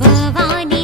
பவானி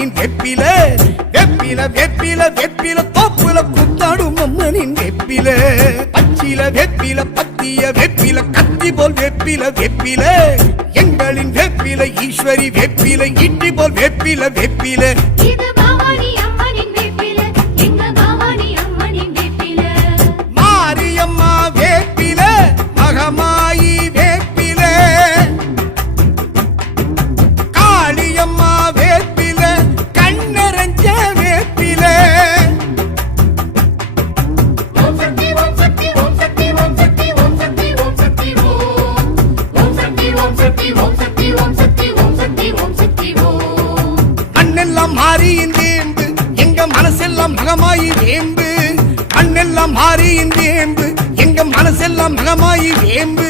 அம்மனின் வெப்பில வெப்பில வெப்பில வெப்பில தோப்புல கூத்தாடும் அம்மனின் வெப்பில பச்சில வெப்பில பத்திய வெப்பில கத்தி போல் வெப்பில வெப்பில எங்களின் வெப்பில ஈஸ்வரி வெப்பில இட்டி போல் வெப்பில வெப்பில மாரியம்மா வேப்பில மகமாயி வேப்பில காளியம்மா வேப்பில கண்ணரஞ்ச வேப்பில மண்ணெல்லாம் மாறியின் வேம்பு எங்க மனசெல்லாம் மகமாயி வேம்பு மண்ணெல்லாம் மாறியின் வேம்பு எங்க மனசெல்லாம் மகமாயி வேம்பு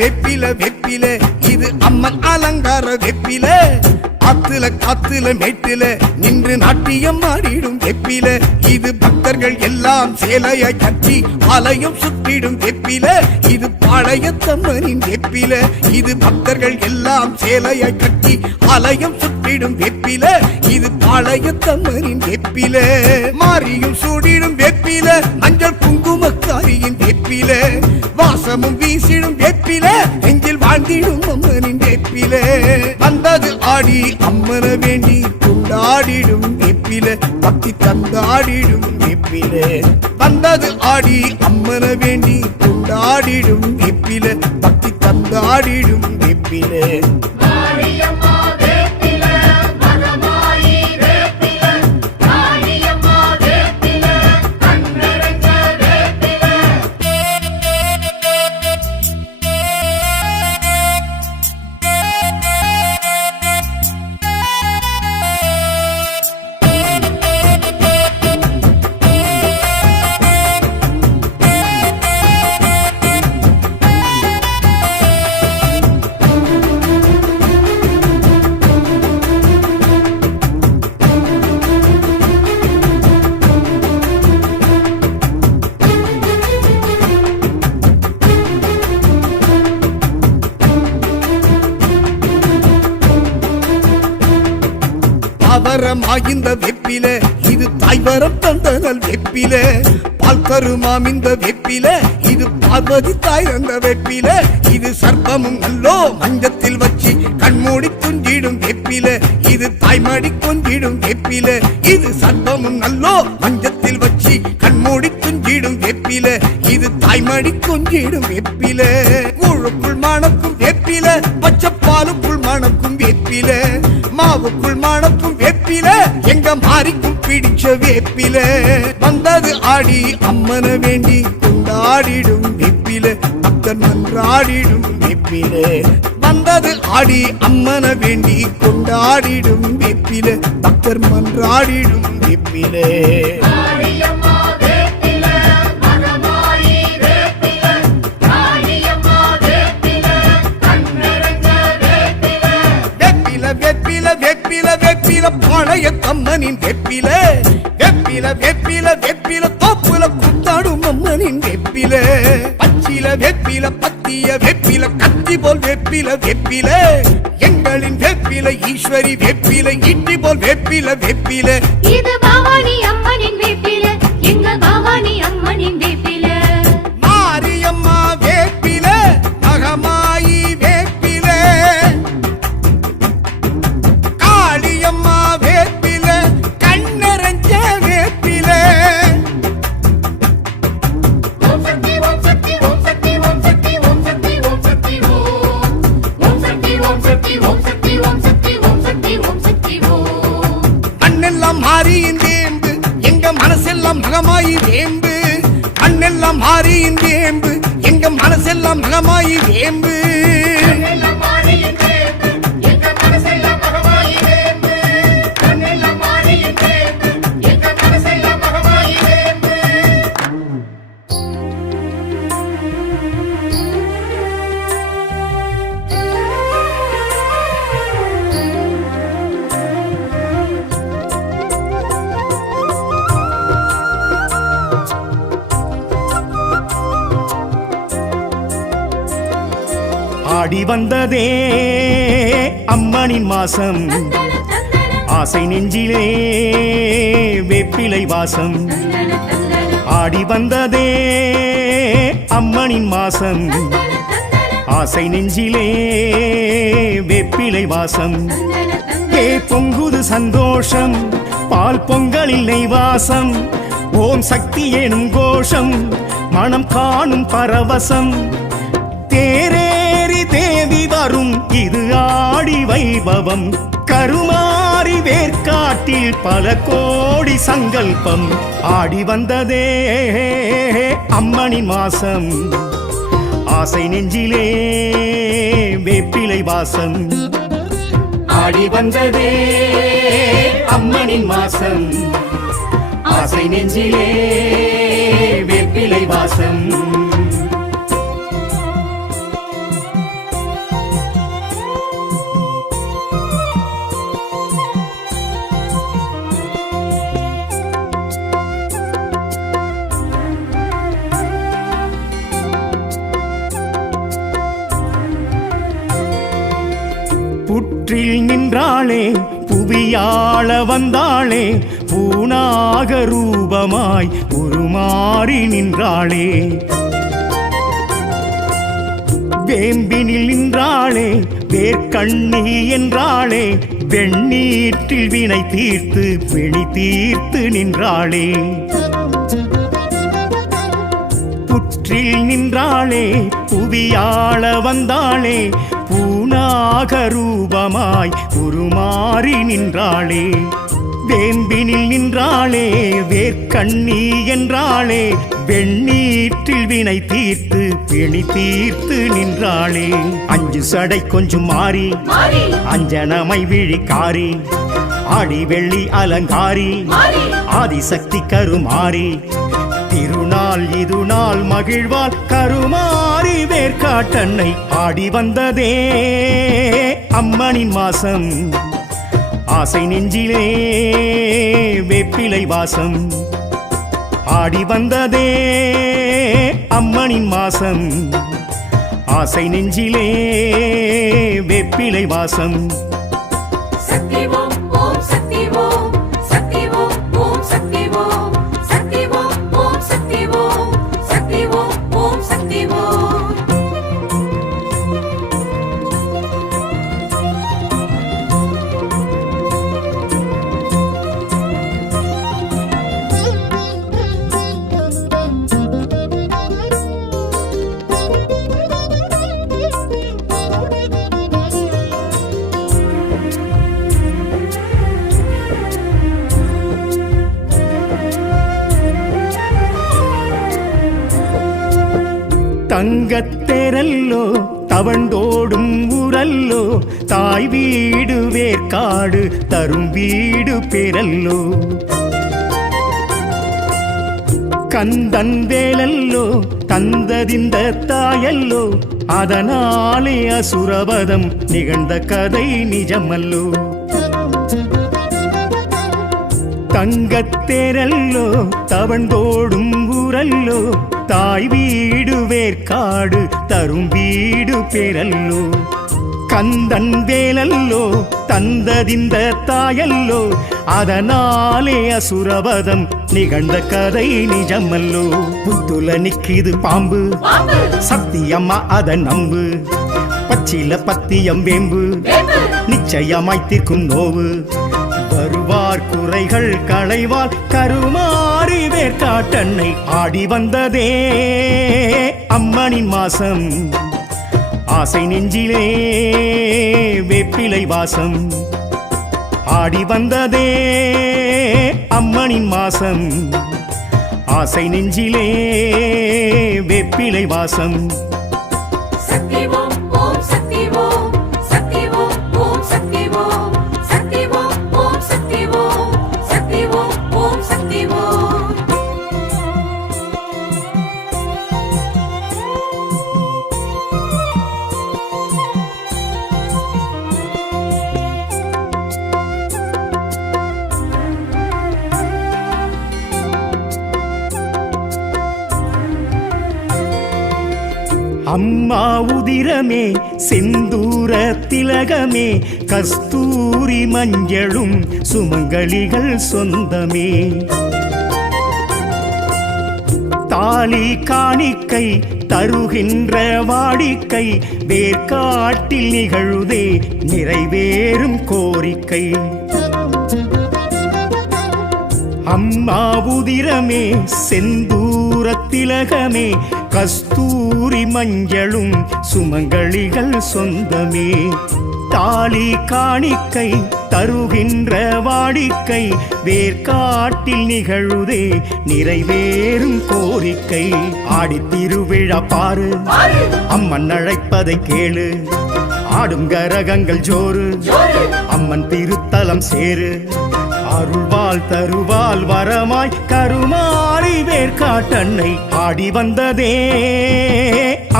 வெப்பில வெப்பில இது அம்மன் அலங்கார வெப்பில ஆத்துல காத்துல மேட்டில நின்று நாட்டியம் ஆடிடும் வெப்பில இது பக்தர்கள் எல்லாம் சேலையை கட்டி ஆலயம் சுற்றிடும் வெப்பில இது பாளையத்தம்மனின் வெப்பில இது பக்தர்கள் எல்லாம் சேலையை கட்டி ஆலயம் சுற்றிடும் வெப்பில இது பாளையத்தம்மனின் வெப்பில மாரியும் சூடிடும் வெப்பில மஞ்சள் குங்குமக்காரியின் வெப்பில வாசமும் வீசிடும் வெப்பில நெஞ்சில் வாழ்ந்திடும் அம்மனின் வெப்பில வந்தது ஆடி அம்மன வேண்டி கொண்டாடிடும் வெப்பில பக்தி தந்தாடிடும் வெப்பில வந்தது ஆடி அம்மன வேண்டி கொண்டாடிடும் வெப்பில பக்தி தந்தாடிடும் வெப்பில அவரமாகின்ற வெப்பில இது தாய்வரம் தந்தனல் வெப்பில பால் தருமாம் இந்த வெப்பில இது பார்வதி தாய் தந்த வெப்பில இது சர்ப்பமும் நல்லோ மஞ்சத்தில் வச்சு கண்மூடி துஞ்சிடும் வெப்பில இது தாய்மடி கொஞ்சிடும் வெப்பில இது சர்ப்பமும் நல்லோ மஞ்சத்தில் வச்சு கண்மூடி துஞ்சிடும் வெப்பில இது தாய்மடி கொஞ்சிடும் வெப்பில கூழுக்குள் மணக்கும் வெப்பில பச்சைப்பாலுக்குள் மணக்கும் வெப்பில மாவுக்குள் மணக்கும் வெப்பில எங்க மாறிக்கும் பிடிச்ச வேப்பில வந்தது ஆடி அம்மன வேண்டி கொண்டாடிடும் வெப்பில பக்தர் மன்றாடிடும் வெப்பில வந்தது ஆடி அம்மன வேண்டி கொண்டாடிடும் வெப்பில பக்தர் மன்றாடிடும் வெப்பில வெப்பில வெப்பில வெப்பில பாளையத்தம்மனின் வெப்பில வெப்பில வெப்பில வெப்பில தோப்புல கூத்தாடும் அம்மனின் வெப்பில பச்சில வெப்பில பத்திய வெப்பில கத்தி போல் வெப்பில வெப்பில எங்களின் வெப்பில ஈஸ்வரி வெப்பில இட்டி போல் வெப்பில வெப்பில இது பவானி அம்மனின் வெப்பில எங்க பவானி அம்மனின் வெப்பில மாரியம்மா வேப்பில மகமாயி வேப்பில காளியம்மா வேப்பில கண்ணரஞ்ச வேப்பில மண்ணெல்லாம் மாறியின் வேம்பு மாரியின் வேம்பு எங்க மனசெல்லாம் மகமாயி வேம்பு ஆடி வந்ததே அம்மனின் மாசம் ஆசை நெஞ்சிலே வேப்பிலை வாசம் ஆடி வந்ததே அம்மனின் மாசம் ஆசை நெஞ்சிலே வேப்பிலை வாசம் பொங்குது சந்தோஷம் பால் பொங்கலில் நெய் வாசம் ஓம் சக்தி எனும் கோஷம் மனம் காணும் பரவசம் தேரேறி தேவி வரும் இது ஆடி வைபவம் கருமாறி வேர்க்காட்டில் பல கோடி சங்கல்பம் ஆடி வந்ததே அம்மனின் மாசம் ஆசை நெஞ்சிலே வேப்பிலை வாசம் ஆடி வந்ததே அம்மனின் மாசம் ஆசை நெஞ்சிலே வேப்பிலை வாசம் புற்றில் நின்றாளே புவியாள வந்தாளே பூனாக ரூபமாய் உருமாறி நின்றாளே வேம்பினில் நின்றாளே வேர்க்கண்ணி என்றாளே வெண்ணீற்றில் வினை தீர்த்து பிணி தீர்த்து நின்றாளே புற்றில் நின்றாளே புவியாள வந்தாளே பூனாக ரூபமாய் உருமாறி நின்றாளே வேம்பினில் நின்றாளே வேர்க்கண்ணி என்றாளே வெண்ணீற்றில் வினை தீர்த்து பிணி தீர்த்து நின்றாளே அஞ்சு சடை கொஞ்சம் மாறி அஞ்சனமை விழிக்காரி ஆடி வெள்ளி அலங்காரி ஆதிசக்தி கருமாறி திருநாள் இது நாள் மகிழ்வால் கருமாறி வேர்க்காட்டன்னை ஆடி வந்ததே அம்மனின் மாசம் ஆசை நெஞ்சிலே வேப்பிலை வாசம் ஆடி வந்ததே அம்மனின் மாசம் ஆசை நெஞ்சிலே வேப்பிலை வாசம் தங்கத்தெரல்லோ தவண்டோடும் ஊரல்லோ தாய் வீடு வேர்க்காடு தரும் வீடு பெறல்லோ கந்தன் வேலல்லோ தந்ததிந்த தாயல்லோ அதனாலே அசுரவதம் நிகழ்ந்த கதை நிஜமல்லோ தங்கத்தேரல்லோ தவண்டோடும் ஊரல்லோ தாய் வீடு வேர்க்காடு தரும் வீடு பெறல்லோ கந்தன் வேலல்லோ தந்ததிந்த தாயல்லோ அதனாலே அசுரவதம் நிகழ்ந்த கதை நிஜமல்லோ புத்துல நிக்கிது பாம்பு சத்தியம்மா அத நம்பு பச்சில பத்தியம் வேம்பு நிச்சயமாய் தீர்க்கும் நோவு வருவார் குறைகள் களைவார் கருமாறி வேர்க்காட்டன்னை ஆடி வந்ததே அம்மனின் மாசம் ஆசை நெஞ்சிலே வேப்பிலை வாசம் ஆடி வந்ததே அம்மனின் மாசம் ஆசை நெஞ்சிலே வேப்பிலை வாசம். சக்தி ஓம் ஓம் சக்தி ஓம் சக்தி ஓம் ஓம் சக்தி ஓம் சக்தி ஓம் ஓம் சக்தி ஓம் சக்தி ஓம் ஓம் சக்தி ஓம். அம்மா உதிரமே செந்தூர திலகமே கஸ்தூரி மஞ்சளும் சுமங்கலிகள் சொந்தமே. தாலி காணிக்கை தருகின்ற வாடிக்கை வேர்க்காட்டில் நிகழுதே நிறைவேறும் கோரிக்கை. அம்மா உதிரமே செந்தூர திலகமே கஸ்தூரி மஞ்சளும் சுமங்கலிகள் சொந்தமே. தாலி காணிக்கை தருகின்ற வாடிக்கை வேர்க்காட்டில் நிகழுதே நிறைவேறும் கோரிக்கை. ஆடித் திருவிழா பாரு அம்மன் அழைப்பதை கேளு. ஆடும் கரகங்கள் ஜோறு அம்மன் திருத்தலம் சேரு. அருள்வாள் தருவாள் வரமாய் கருமாறி வேர்க்காட்டன்னை. ஆடி வந்ததே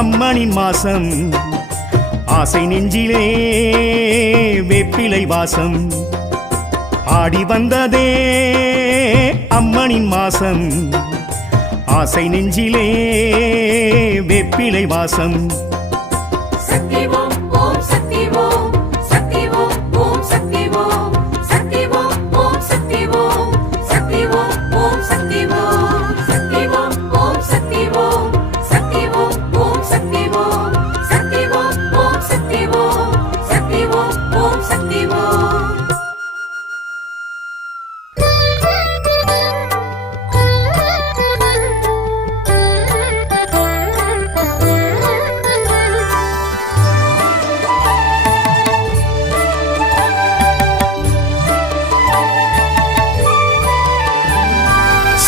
அம்மனின் மாசம். ஆசை நெஞ்சிலே வேப்பிலை வாசம். ஆடி வந்ததே அம்மனின் மாசம். ஆசை நெஞ்சிலே வேப்பிலை வாசம். சக்தி ஓம் ஓம் சக்தி ஓம் சக்தி ஓம் ஓம் சக்தி ஓம் சக்தி ஓம் ஓம் சக்தி ஓம் சக்தி ஓம் ஓம் சக்தி ஓம் சக்தி ஓம் ஓம் சக்தி ஓம் சக்தி ஓம் ஓம் சக்தி ஓம் சக்தி ஓம் ஓம் சக்தி ஓம் சக்தி ஓம் ஓம் சக்தி ஓம்.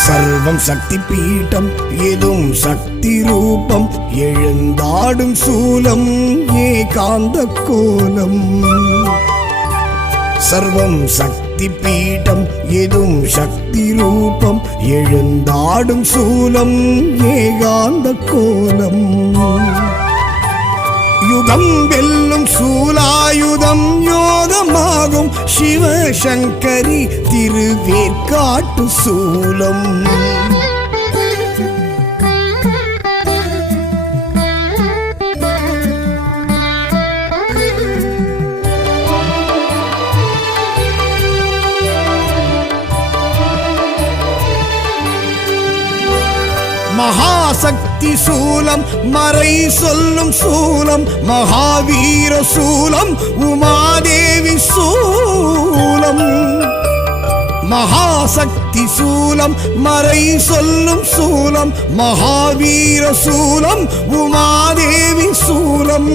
சர்வம் சக்தி பீட்டம் எதும் சக்தி ரூபம் எழுந்தாடும் சூலம் ஏகாந்த கோலம். சர்வம் சக்தி பீட்டம் எதும் சக்தி ரூபம் எழுந்தாடும் சூலம் ஏகாந்த கோலம். யுகம் வெல்லும் சூலாயுதம் யோகமாகும் சிவசங்கரி திருவேற்காட்டு சூலம். மகாசக்தி சூலம் மறை சொல்லும் சூலம் மகாவீர சூலம் உமாதேவி சூலம். மகாசக்தி சூலம் மறை சொல்லும் சூலம் மகாவீர சூலம் உமாதேவி சூலம்.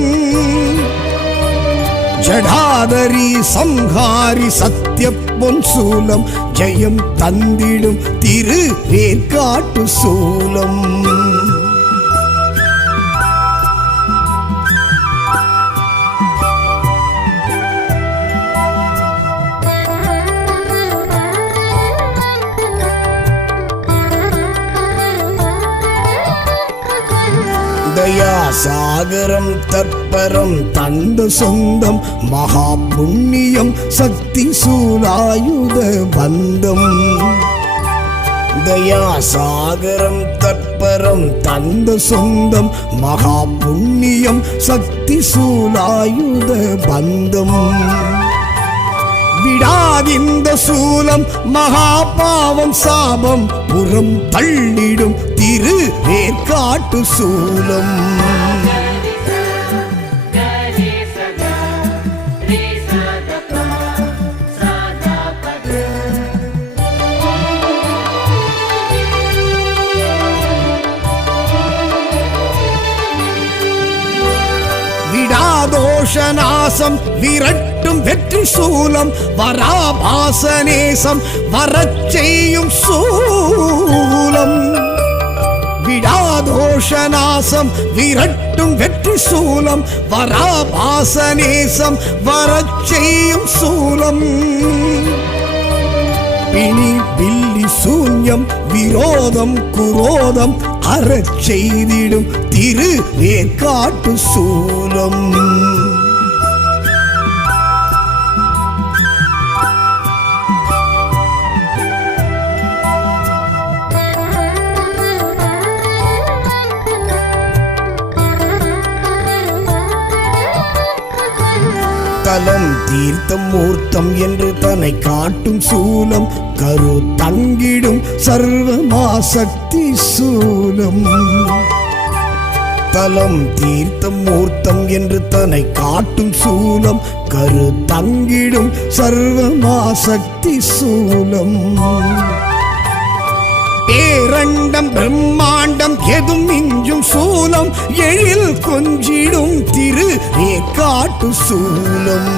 ஜடாதரி சம்ஹாரி சத்ய பொன் சூலம் ஜெயம் தந்திடும் திரு வேற்காட்டு சூலம். தயா சாகரம் தற்பரம் தந்த சொந்தம் மகா புண்ணியம் சக்தி சூலாயுத பந்தம். தயா சாகரம் தற்பரம் தந்த சொந்தம் மகா புண்ணியம் சக்தி சூலாயுத பந்தம். விடாதிந்த சூலம் மகா பாவம் சாபம் புறம் தள்ளிடும் திரு வேற்காட்டு சூலம். விடாதோஷநாசம் விரட்டும் வெற்றி சூலம் வராபாசநேசம் வரச் செய்யும் சூலம். விடாதோஷநாசம் விரட்டும் வெற்றி சூலம் வராபாசநேசம் வரச் செய்யும் சூலம் பிணி பில்லி சூன்யம் விரோதம் குரோதம் அறச் செய்திடும் திரு வேற்காட்டு சூலம் தலம் தீர்த்தம் மூர்த்தம் என்று தன்னை காட்டும் சூலம் கரு தங்கிடும் சர்வமாசக்தி சூலம் தலம் தீர்த்தம் மூர்த்தம் என்று தன்னை காட்டும் சூலம் கரு தங்கிடும் சர்வமாசக்தி சூலம் பேரண்டம் பிரம்மாண்டம் எதும் மிஞ்சும் சூலம் எழில் கொஞ்சிடும் திரு வேற்காட்டு சூலம்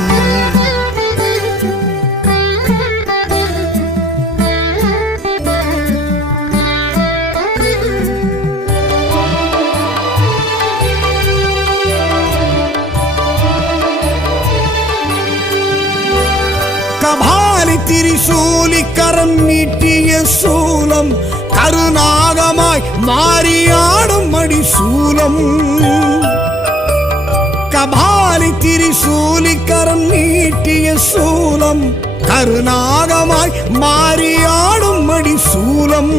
கபாலி திரிசூலி கரம் நீட்டிய சூலம் கருநாகமாய் மாறியாடும் மடி சூலம் கபாலி திரிசூலி கரம் நீட்டிய சூலம் கருநாகமாய் மாறியாடும் மடி சூலம்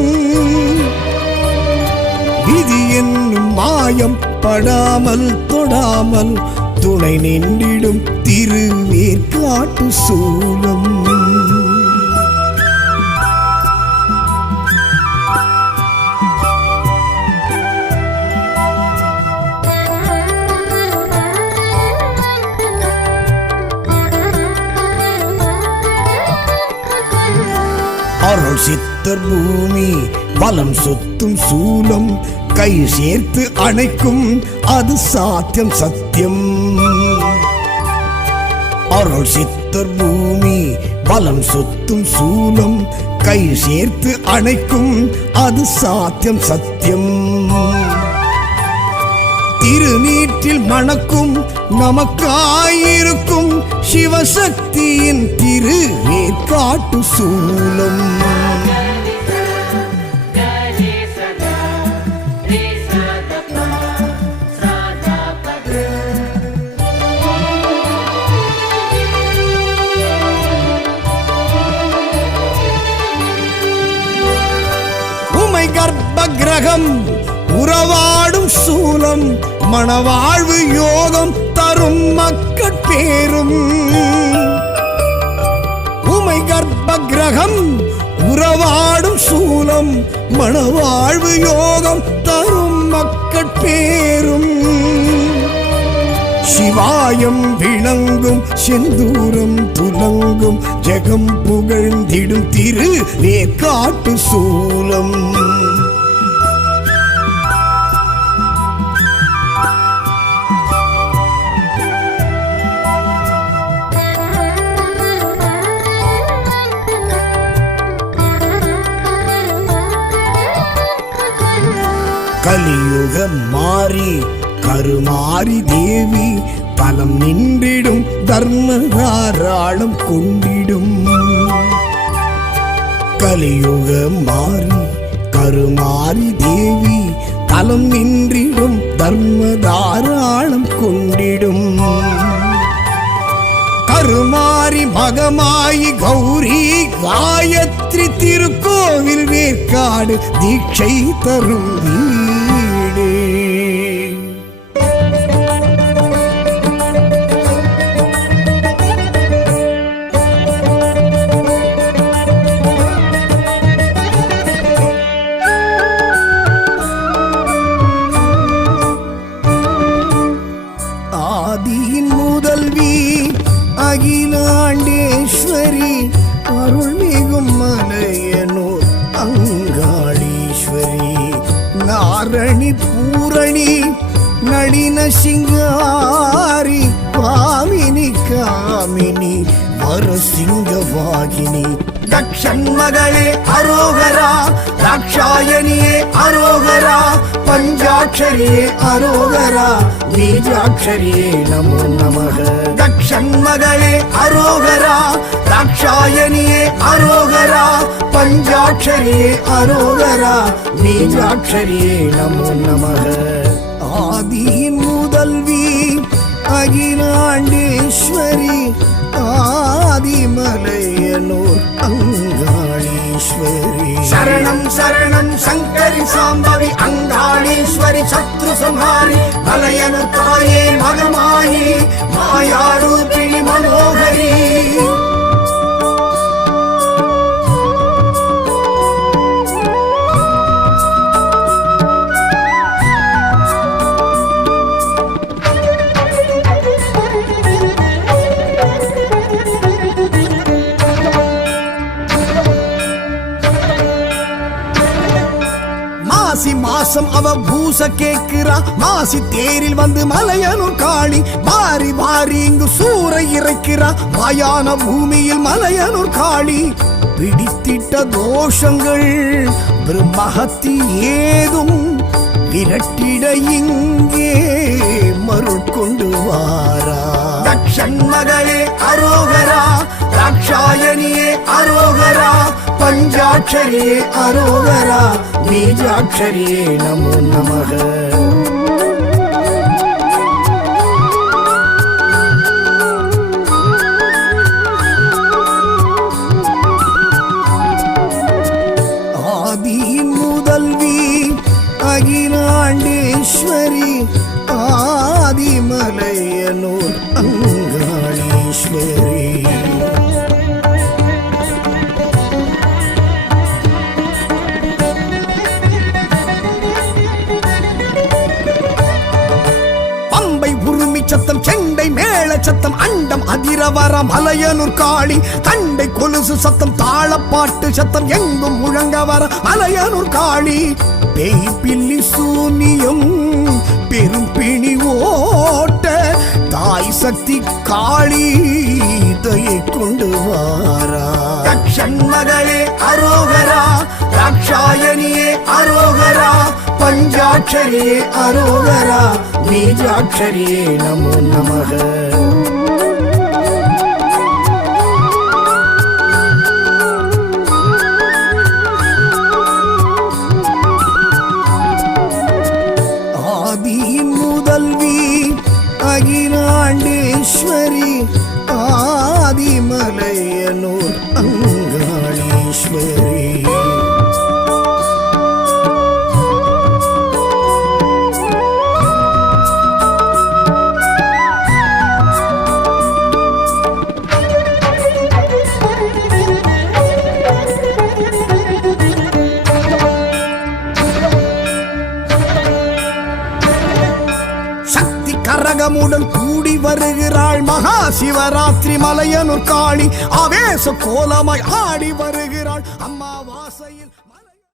விதி என்னும் மாயம் படாமல் தொடாமல் துணை நின்றிடும் திருவேற்காட்டு சூலம் அருள் சித்தர் பூமி வலம் சுத்தும் சூலம் கை சேர்த்து அணைக்கும் அது சாத்தியம் சத்தியம் அருள் சித்தர் பூமி வலம் சுத்தும் சூலம் கை சேர்த்து அணைக்கும் அது சாத்தியம் சத்தியம் திருநீற்றில் மணக்கும் நமக்காயிருக்கும் சிவசக்தியின் திரு வேற்காட்டு சூலம் உமை கர்ப்ப கிரகம் உறவாடும் சூலம் மணவாழ்வு யோகம் தரும் மக்கட்பேரும் உமை கர்ப்ப கிரகம் உறவாடும் சூலம் மணவாழ்வு யோகம் தரும் மக்கட்பேரும் சிவாயம் விளங்கும் செந்தூரம் துலங்கும் ஜெகம் புகழ்ந்திடும் திரு வேற்காட்டு சூலம் கலியுக மாறி கருமாரி தேவி தலம் நின்றிடும் தர்மதாராளம் கொண்டிடும் கலியுக மாறி கருமாரி தேவி தலம் நின்றிடும் தர்மதாராளம் கொண்டிடும் கருமாரி மகமாயி கௌரி காயத்ரி திருக்கோவில் வேற்காடு தீட்சை தரும் வீடு ஆதியின் முதல்வி அகிலாண்டேஸ்வரி அருள்மிகும் மலையனூர் அங்காளீஸ்வரி நாரணி பூரணி நளின சிங்காரி வாமினி காமினி நரசிங்கவாகினி தக்ஷன் மகளே அரோகரா தாக்ஷாயணியே அரோகரா பஞ்சாட்சரியே அரோகரா பீஜாட்சரியே நமோ நமக தக்ஷன் மகளே அரோகரா தாக்ஷாயணியே அரோகரா பஞ்சாட்சரியே அரோகரா பீஜாட்சரியே நமோ நமக ஆதியின் முதல்வி அகிலாண்டேஸ்வரி ஆதிமலையனூர் அங்காளீஸ்வரி சரணம் சரணம் சங்கரி சாம்பவி அங்காளீஸ்வரி சத்ரு சம்ஹாரி மலையனூர் தாயே மகமாயி மாயாரூபிணி மனோகரி மாசி மாசம் அவ பூச கேக்குறா மாசி தேரில் வந்து மலையனூர் காளி வாரி வாரி இங்கு சூறை இறைக்கிறா மாயான பூமியில் மலையனூர் காளி பிடித்திட்ட தோஷங்கள் பிரம்மஹத்தி ஏதும் விரட்டிட இங்கே மருள் கொண்டு வாரா தக்ஷன் மகளே அரோகரா தாக்ஷாயணியே அரோகரா பஞ்சாட்சரியே அரோகரா பீஜாட்சரியே நமோ நமக ஆதியின் முதல்வி அகிலாண்டேஸ்வரி ஆதிமலையனூர் அங்காளீஸ்வரி சத்தம் செண்டை மேள சத்தம் அண்டம் அதிரவர மலையனூர் காளி தண்டை கொலுசு சத்தம் தாளப்பாட்டு சத்தம் எங்கும் முழங்க வர மலையனூர் காளி பேய் பில்லி சூனியம் பெரும் பிணி ஓட்ட தாய் சக்தி காளி தயை கொண்டு வாரா தக்ஷன் மகளே அரோகரா தாக்ஷாயணியே அரோகரா பஞ்சாட்சரியே அரோகரா பீஜாட்சரியே நமோ நமக ஆதியின் முதல்வி அகிலாண்டேஸ்வரி ஆதிமலையனூர் அங்காளீஸ்வரி கரகமுடன் கூடி வருகிறாள் மகா சிவராத்திரி மலையனூர் காளி ஆவேச கோலமாய் ஆடி வருகிறாள் அம்மாவாசையில்